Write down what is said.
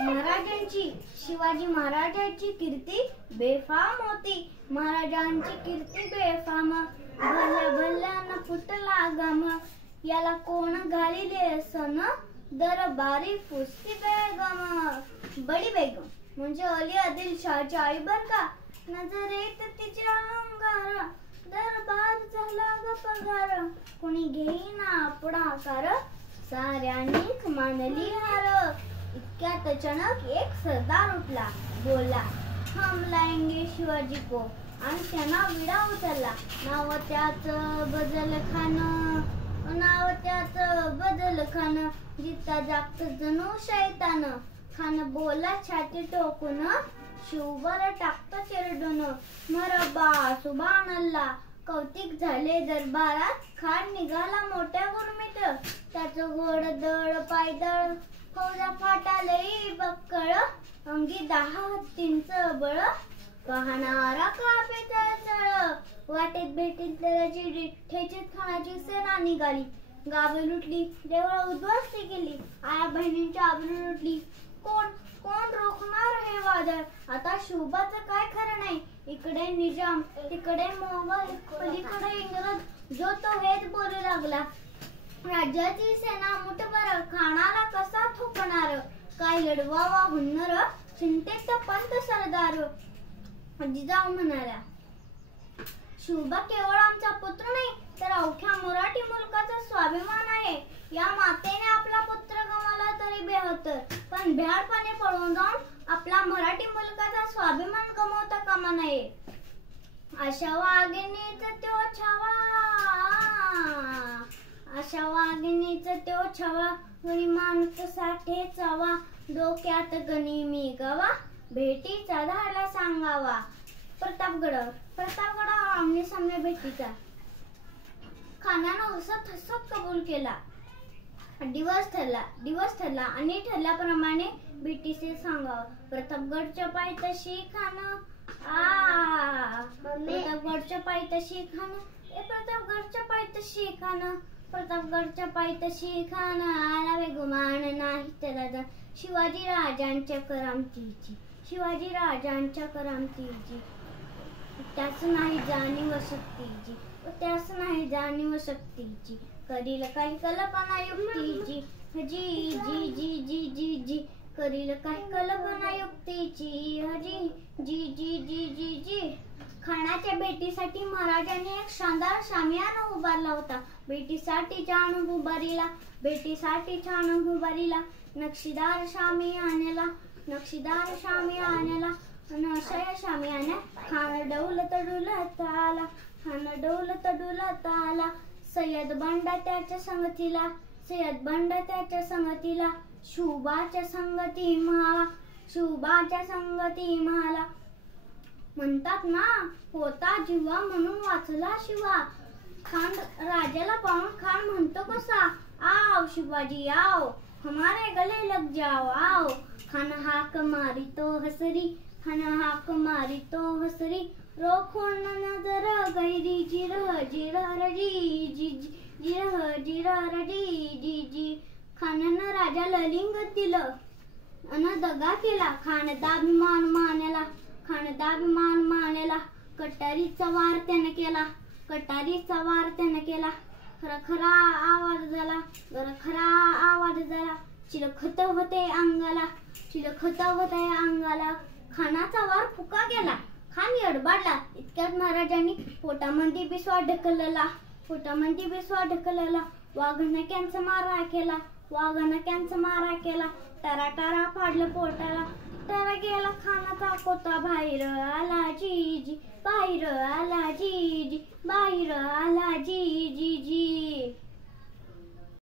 महाराजांची शिवाजी महाराजांची कीर्ती बेफाम होती. महाराजांची कीर्ती बेफाम भल्या भल्यानं फुटला गम. याला कोण घालिले सन दरबारी फुसती बेगम. बडी बेगम म्हणजे अली आदिलशाहची आई बर का. नजरेत तिच्या अंगार दरबार झाला ग पगार. कोणी घेईना पुढाकार साऱ्यांनीच मानली हार. इतक्यात अचानक एक सरदार उठला बोला हम लाएंगे शिवाजी को आणि त्यांना विडा उचलला. नाव त्याचं बदल खान नाव त्याचं बदल खान. जिता जागत जणू शैतान. खान बोला छाती टोकून शिववर टाकतो चिरडून. मरबा सुभान अल्लाह कौतिक झाले दरबारात. खान निघाला मोठ्या गुरमीत. त्याचं गोड दळ पायदळ फौजा फाटालई बक्कळ. अंगी 10 हत्तींचं बळ पाहणारा कापे चळचळ. वाटेत भेटीत दराची ठेचीत खानाची सेना निघाली. गावे लुटली देवळं उद्ध्वस्त केली. आया बहिणींची आबरू लुटली. कोण कोण रोखणार हे वादळ. आता शिवबाचं काय खरं नाही. इकडे निजाम तिकडे मोगल पलीकडे इंग्रज. जो तो हेच बोलू लागला. राज्याची सेना मुठभर खानाला कसा थोपणार. काय लढवावा हुन्नर चिंतेत पंत सरदार. जिजाऊ म्हणाल्या शिवबा केवळ आमचा पुत्र नाही तर अवख्या मराठी मुलकाचा स्वाभिमान आहे. या मातेने आपला पुत्र गमावला तरी बेहत्तर पण भ्याडपणे पळून जाऊन आपला मराठी मुलकाचा स्वाभिमान गमावता कामा नये. अशा वाघिणीचा तो छावा अशा वाघिणीचा तो छावा. गणी माणूस साठे चावा. डोक्यात गणी मी गावा. भेटीचा धाडला सांगावा. प्रतापगडावर आमने सामने भेटीचा. खानानं हसत हसत कबूल केला. दिवस ठरला आणि ठरल्याप्रमाणे भेटीचे सांगावं. प्रतापगडच्या पायथ्याशी खान प्रतापगडच्या पायथ्याशी खान प्रतापगडच्या पायथ्याशी खान प्रतापगडच्या पायथ्याशी खान. आला वेगुमान नाही त्याला. शिवाजी राजांच्या करामतीची शिवाजी राजांच्या करामतीची. त्याच नाही जाणीव शक्तीची त्याच नाही जाणीव शक्तीची. करील काही कल्पना युक्तीची. जी जी जी जी जी जी करील काही कल्पना युक्तीची. हजी जी जी जी जी जी. खानाच्या भेटीसाठी महाराजांनी एक शानदार शामियाना उभारला होता. भेटीसाठी छान उभारीला नक्षीदार शामियान्याला अशा शामियान्या खान डौलत डुलत आला. सय्यद बंडा त्याच्या संगतीला शुभाच्या संगती म्हाला. म्हणतात ना होता जीवा म्हणून वाचला शिवा. खान राजाला पाहून खान म्हणतो कसा आओ शिवाजी आओ हमारे गले लग जाओ आओ. खान हाक मारी तो हसरी. रोखून नजर गैरी जिरह रजी जी. खानानं राजाला लिंगत दिलं अन दगा केला. खानदाभिमान मानेला. कटारीचा वार त्यानं केला. खरा आवाज झाला. चिलखत होते अंगाला. खानाचा वार फुका गेला. खान यडबाडला. इतक्यात महाराजांनी पोटामध्ये बिस्वा ढकलला. वाघनक्यांचा मारा केला. टारा फाडलं पोटाला. टारा गेला खानाचा कोता. बाहेर आला जी जी.